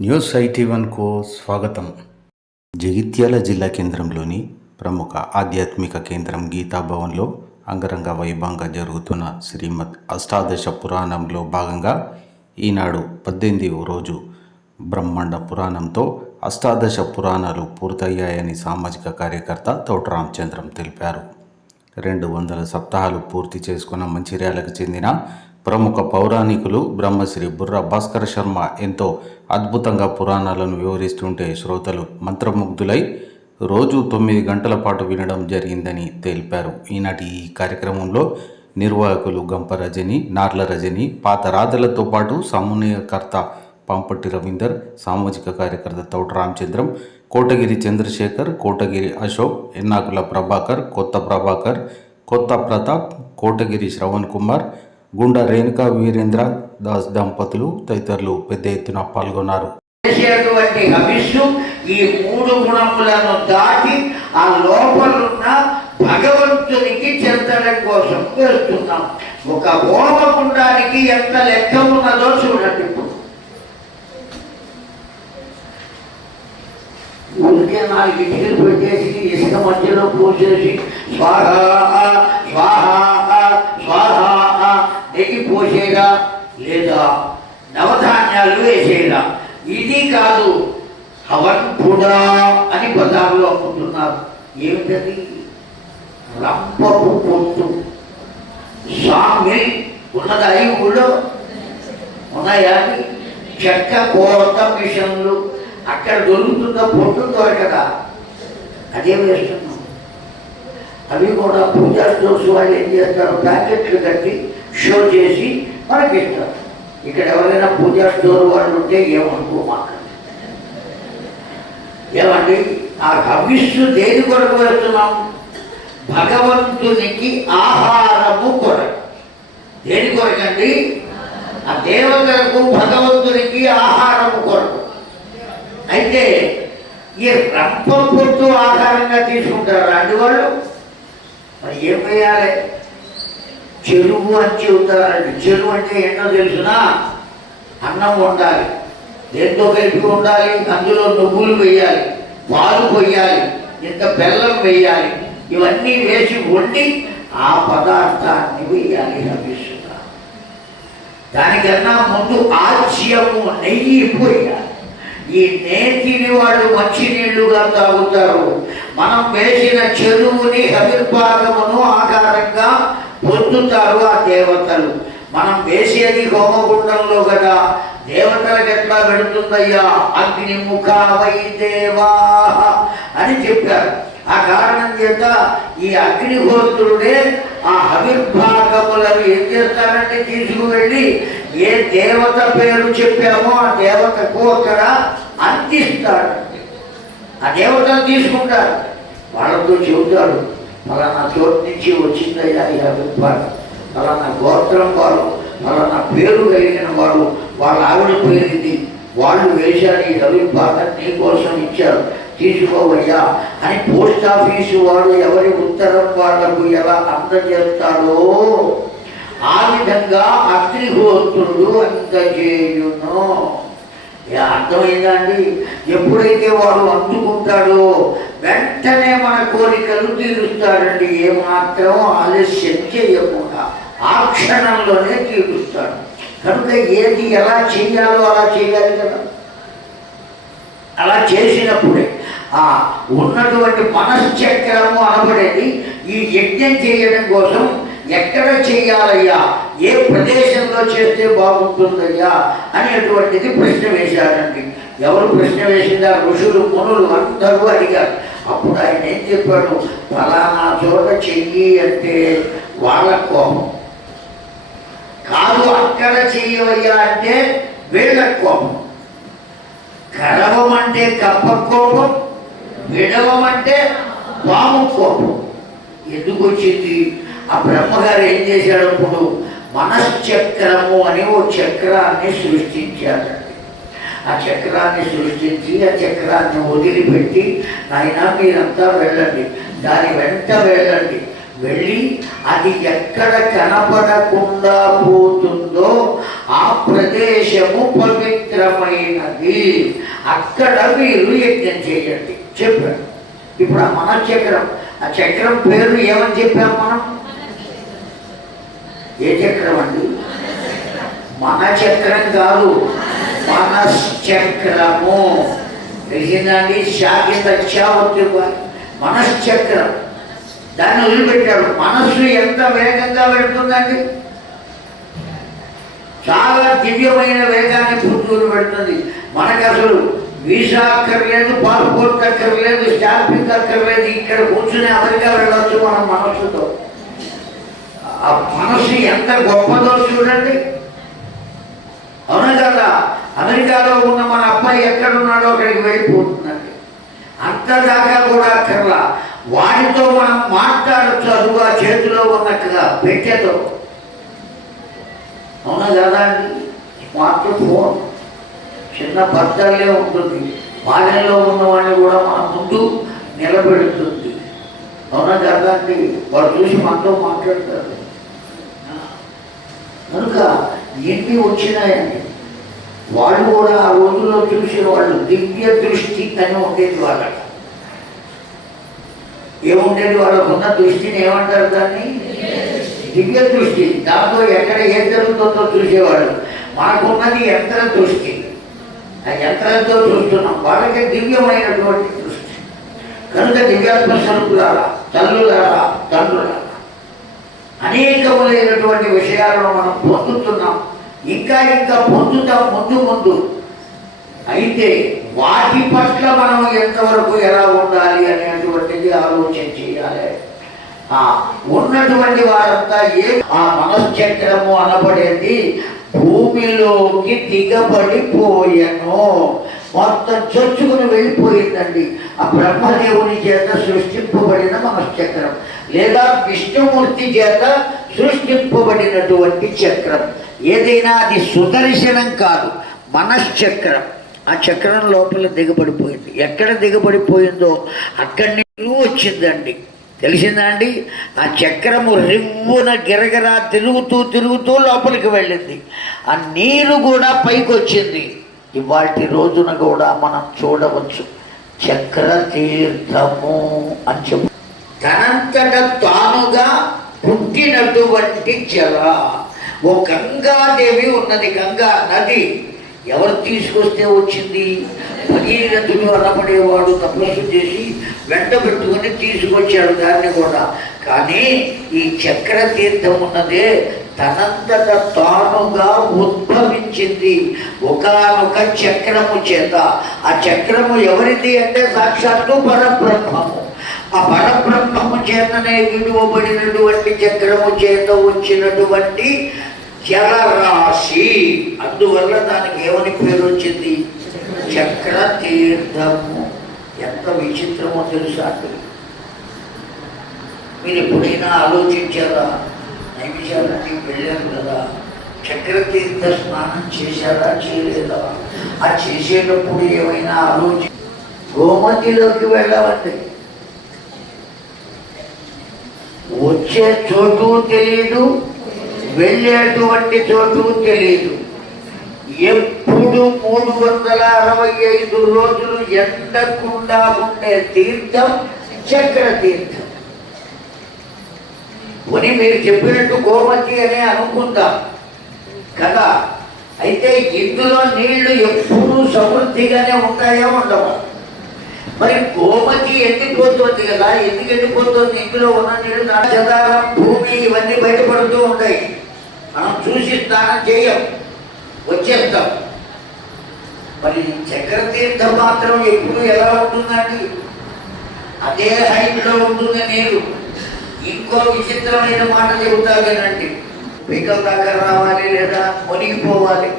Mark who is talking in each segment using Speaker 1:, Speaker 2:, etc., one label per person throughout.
Speaker 1: News IT వన్కు స్వాగతం. జగిత్యాల జిల్లా కేంద్రంలోని ప్రముఖ ఆధ్యాత్మిక కేంద్రం గీతాభవన్లో అంగరంగ వైభవంగా జరుగుతున్న శ్రీమద్ అష్టాదశ పురాణంలో భాగంగా ఈనాడు పద్దెనిమిదవ రోజు బ్రహ్మాండ పురాణంతో అష్టాదశ పురాణాలు పూర్తయ్యాయని సామాజిక కార్యకర్త తోట రామచంద్రం తెలిపారు. రెండు వందల సప్తాహాలు పూర్తి చేసుకున్న మంచిర్యాలకు చెందిన ప్రముఖ పౌరాణికులు బ్రహ్మశ్రీ బుర్ర భాస్కర శర్మ ఎంతో అద్భుతంగా పురాణాలను వివరిస్తుంటే శ్రోతలు మంత్రముగ్ధులై రోజు తొమ్మిది గంటల పాటు వినడం జరిగిందని తెలిపారు. ఈనాటి ఈ కార్యక్రమంలో నిర్వాహకులు గంప రజని నార్ల రజని పాత రాధలతో పాటు సమన్వయకర్త పాంపట్టి రవీందర్ సామాజిక కార్యకర్త తౌట రామచంద్రం కోటగిరి చంద్రశేఖర్ కోటగిరి అశోక్ ఎన్నాకుల ప్రభాకర్ కొత్త ప్రభాకర్ కొత్త ప్రతాప్ కోటగిరి శ్రవణ్ కుమార్ గుండా రేణుకా వీరేంద్ర దాస్ దంపతులు తదితరులు పెద్ద ఎత్తున పాల్గొన్నారు.
Speaker 2: చేసేటువంటి ఈ మూడు గుణములను దాటి ఆ లోపలున్న భగవంతునికి చెందడం కోసం వేస్తున్నాం ఒక హోమగుండానికి ఎంత లెక్క ఉన్నదో చూడండి ఇప్పుడు. ఊరికే నాలుగు ఇటుకలు పెట్టేసి ఇసుక మధ్యలో పోసేసి స్వాహ స్వాహ నెయ్యి లేదా నవధాన్యాలు వేసేలా ఇది కాదు హవన్ పుడా అని బజార్లో అమ్ముతున్నారు. ఏమిటది? రంపపు పొట్టు. స్వామి ఉన్నదా ఈ ఊళ్ళో? ఉన్నాయా? చెక్క కోత మిషన్లు. అక్కడ దొరుకుతున్న పొట్టు దొరకదా అదే వేస్తున్నాం. అవి కూడా పూజా స్టోర్స్ వాళ్ళు ఏం చేస్తారు? ప్యాకెట్లు కట్టి షో చేసి మనకి ఇస్తారు ఇక్కడ ఎవరైనా పూజా స్టోర్ వాళ్ళు ఉంటే ఏమనుకో మాకు. ఏమండి? ఆ హవిస్సు దేని కొరకు వేస్తున్నాం భగవంతునికి ఆహారము కొరకు. దేని కొరకండి? ఆ దేవతలకు భగవంతునికి ఆహారము కొరకు. అయితే ఈ రంపం పొట్టు ఆహారంగా తీసుకుంటారు అండి వాళ్ళు? మరి ఏం చేయాలి? చెరువు అని చెబుతారండి. చెరువు అంటే ఏంటో తెలుసునా? అన్నం వండాలి. దేంతో కలిపి ఉండాలి అందులో నువ్వులు వేయాలి పాలు పోయాలి ఇంత బెల్లం వేయాలి ఇవన్నీ వేసి వండి ఆ పదార్థాన్ని వేయాలి లభిస్తున్నా దానికన్నా ముందు ఆజ్యము నెయ్యి పోయాలి. ఈ నేతిని వాళ్ళు మంచినీళ్ళుగా తాగుతారు. మనం వేసిన చెరువుని హవిర్భాగమును ఆధారంగా పొందుతారు ఆ దేవతలు. మనం వేసేది హోమగుండంలో కదా. దేవతలకు ఎట్లా పెడుతుందయ్యా అగ్ని దేవా అని చెప్పారు. ఆ కారణం చేత ఈ అగ్నిహోత్రుడే ఆ హవిర్భాగములను ఏం చేస్తారంటే తీసుకువెళ్ళి ఏ దేవత పేరు చెప్పామో ఆ దేవతకు అక్కడ అందిస్తాడు. ఆ దేవతను తీసుకుంటారు. వాళ్ళతో చెబుతాడు ఫలానా చోటు నుంచి వచ్చిందయ్యా ఈ అభిప్రాయం ఫలానా గోత్రం వారు ఫలానా పేరు కలిగిన వారు వాళ్ళ ఆవిడ పేరుది వాళ్ళు వేశారు ఈ అభిప్రాయం నీ కోసం ఇచ్చారు. తీసుకోవయ్యా అని పోస్ట్ ఆఫీసు వాడు ఎవరి ఉత్తరం వాళ్ళకు ఎలా అందజేస్తాడో ఆ విధంగా అగ్నిహోత్రుడు అందజేయును. అర్థమైందా అండి? ఎప్పుడైతే వాడు అందుకుంటాడో వెంటనే మన కోరికలు తీరుస్తాడండి. ఏమాత్రం ఆలస్యం చేయకుండా ఆ క్షణంలోనే తీరుస్తాడు. కనుక ఏది ఎలా చేయాలో అలా చేయాలి కదా. అలా చేసినప్పుడే ఆ ఉన్నటువంటి మనశ్చక్రము అనబడేది ఈ యజ్ఞం చేయడం కోసం ఎక్కడ చేయాలయ్యా? ఏ ప్రదేశంలో చేస్తే బాగుంటుందయ్యా అనేటువంటిది ప్రశ్న వేశారండి ఎవరు ప్రశ్న వేసిందా? ఋషులు మునులు అందరూ అడిగారు. అప్పుడు ఆయన ఏం చెప్పాడు? ఫలానా చోట చెయ్యి అంటే వాళ్ళ కోపం. కాదు అక్కడ చెయ్యవయ్యా అంటే వీళ్ళ కోపం. కరవమంటే కప్ప కోపం విడవమంటే పాము కోపం. ఎందుకు వచ్చింది? ఆ బ్రహ్మగారు ఏం చేశాడు అప్పుడు? మనశ్చక్రము అని ఓ చక్రాన్ని సృష్టించాడు ఆ చక్రాన్ని సృష్టించి ఆ చక్రాన్ని వదిలిపెట్టి నాయన మీరంతా వెళ్ళండి. దాని వెంట వెళ్ళండి. వెళ్ళి అది ఎక్కడ కనపడకుండా పోతుందో ఆ ప్రదేశము పవిత్రమైనది. అక్కడ మీరు యజ్ఞం చేయండి. చెప్పాడు. ఇప్పుడు ఆ మన చక్రం ఆ చక్రం పేరు ఏమని చెప్పాం మనం? ఏ చక్రం అండి? మన చక్రం కాదు మనశ్చక్రము తెలిసిందండి? శాఖిత మనశ్చక్రం. దాన్ని వదిలిపెట్టాడు. మనస్సు ఎంత వేగంగా పెడుతుందండి చాలా దివ్యమైన వేగాన్ని పుట్టుకుని పెడుతుంది. మనకు అసలు వీసా అక్కర్లేదు పాస్పోర్ట్ అక్కర్లేదు స్టాంపింగ్ అక్కర్లేదు ఇక్కడ కూర్చుని అమెరికా వెళ్ళొచ్చు మన మనస్సుతో. ఆ మనసు ఎంత గొప్పదో చూడండి. అవునా కదా? అమెరికాలో ఉన్న మన అబ్బాయి ఎక్కడున్నాడో అక్కడికి వెళ్ళిపోతుందండి. అంతదాకా కూడా అక్కర్లా. వాడితో మనం మాట్లాడచ్చు అదుగా చేతిలో ఉన్నట్టుగా పెట్టెతో. అవునా కదా అండి? Smart phone. చిన్న భర్తలే ఉంటుంది. బాల్యంలో ఉన్నవాడిని కూడా మన ముందు నిలబెడుతుంది. అవునా కదా అండి? వాడు చూసి మనతో మాట్లాడతారు ఎన్ని వచ్చినాయండి? వాళ్ళు కూడా ఆ రోజుల్లో చూసిన వాళ్ళు దివ్య దృష్టి అని ఉండేది వాళ్ళట ఏముండేది వాళ్ళకు ఉన్న దృష్టిని ఏమంటారు దాన్ని? దివ్య దృష్టి. దాంతో ఎక్కడ ఏం జరుగుతుందో చూసేవాడు మాకున్నది యంత్ర దృష్టి. ఆ యంత్రంతో చూస్తున్నాం. వాళ్ళకి దివ్యమైనటువంటి దృష్టి. కనుక దివ్యాత్మ స్వరూపులారా తల్లులారా తండ్రులారా అనేకములైనటువంటి విషయాలను మనం పొందుతున్నాం. ఇంకా ఇంకా పొందుతాం ముందు ముందు. అయితే వాటి పట్ల మనం ఎంతవరకు ఎలా ఉండాలి అనేటువంటిది ఆలోచన చేయాలి. ఆ ఉన్నటువంటి వారంతా ఏ ఆ మనశ్చక్రము అనబడేది భూమిలోకి దిగబడిపోయెను. మొత్తం చొచ్చుకుని వెళ్ళిపోయిందండి. ఆ బ్రహ్మదేవుని చేత సృష్టింపబడిన మనశ్చక్రం. లేదా విష్ణుమూర్తి చేత సృష్టింపబడినటువంటి చక్రం. ఏదైనా అది సుదర్శనం కాదు మనశ్చక్రం. ఆ చక్రం లోపల దిగబడిపోయింది. ఎక్కడ దిగబడిపోయిందో అక్కడి నుంచి వచ్చిందండి. తెలిసిందా అండి? ఆ చక్రము రివ్వున గిరగిరా తిరుగుతూ తిరుగుతూ లోపలికి వెళ్ళింది. ఆ నీరు కూడా పైకి వచ్చింది ఇవాటి రోజున కూడా మనం చూడవచ్చు. చక్ర తీర్థము అని చెప్పు. తనంతట తానుగా పుట్టినటువంటి జలా ఓ గంగాదేవి ఉన్నది గంగా నది. ఎవరు తీసుకొస్తే వచ్చింది? భగీరథుడు అనబడేవాడు తపస్సు చేసి వెంట పెట్టుకుని తీసుకొచ్చాడు దాన్ని కూడా. కానీ ఈ చక్ర తీర్థం ఉన్నదే తనంతట తానుగా ఉద్భవించింది ఒకనొక చక్రము చేత. ఆ చక్రము ఎవరిది అంటే సాక్షాత్తు పరబ్రహ్మము. ఆ పరబ్రహ్మము చేతనే విడువబడినటువంటి చక్రము చేత వచ్చినటువంటి జలరాశి. అందువల్ల దానికి ఏమని పేరు వచ్చింది? చక్ర తీర్థము ఎంత విచిత్రమో తెలుసా మీరు ఎప్పుడైనా ఆలోచించారా? నైమిషాలకి వెళ్ళారు కదా. చక్రతీర్థ స్నానం చేశారా చేయలేదా? ఆ చేసేటప్పుడు ఏమైనా ఆలోచి గోమతిలోకి వెళ్ళాలండి వచ్చే చోటు తెలియదు వెళ్ళేటువంటి చోటు తెలియదు ఎప్పుడు మూడు వందల అరవై ఐదు రోజులు ఎండకుండా ఉండే తీర్థం చక్ర తీర్థం. కొని మీరు చెప్పినట్టు గోమతి అనే అనుకుందాం. కదా? అయితే ఇందులో నీళ్ళు ఎప్పుడూ సమృద్ధిగానే ఉంటాయో ఉండవు? మరి గోమతి ఎండిపోతుంది కదా ఎందుకు ఎండిపోతుంది? ఇందులో ఉన్న నీళ్ళు నక్షదారం భూమి ఇవన్నీ బయటపడుతూ ఉంటాయి. మనం చూసి స్నానం చేయం. వచ్చేస్తాం. మరి చక్రతీర్థం మాత్రం ఎప్పుడు ఎలా ఉంటుందండి? అదే హైట్లో ఉంటుంది నీరు. ఇంకో విచిత్రమైన మాట చెబుతా వినండి. పీకల దాకా రావాలి లేదా మునిగిపోవాలి.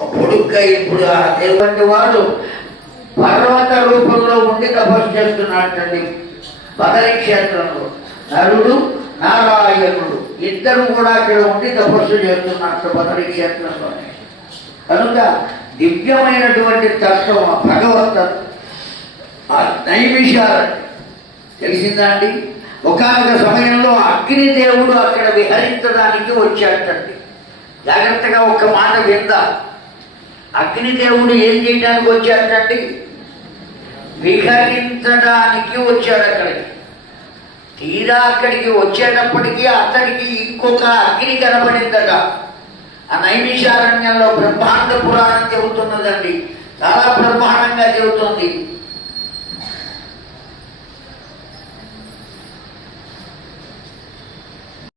Speaker 2: పొడుగ్గా ఇప్పుడు ఆ దేవుడి వాడు పర్వత రూపంలో ఉండి తపస్సు చేస్తున్నాడండి. బదరి క్షేత్రంలో. నరుడు నారాయణుడు ఇద్దరు కూడా అక్కడ ఉండి తపస్సు చేస్తున్నట్టు బదరి క్షేత్రంలోనే. కనుక దివ్యమైనటువంటి తత్వం భగవత్ ఆ నైమిషాలు తెలిసిందా అండి? ఒకనొక సమయంలో అగ్నిదేవుడు అక్కడ విహరించడానికి వచ్చాడండి. జాగ్రత్తగా ఒక మాట విందా. అగ్నిదేవుడు ఏం చేయడానికి వచ్చాడండి విహరించడానికి వచ్చాడు అక్కడికి. తీరా అక్కడికి వచ్చేటప్పటికీ అతడికి ఇంకొక అగ్ని కనబడిందట ఆ నైమిషారణ్యంలో బ్రహ్మాండ పురాణం చెబుతున్నదండి. చాలా బ్రహ్మాండంగా చెబుతుంది.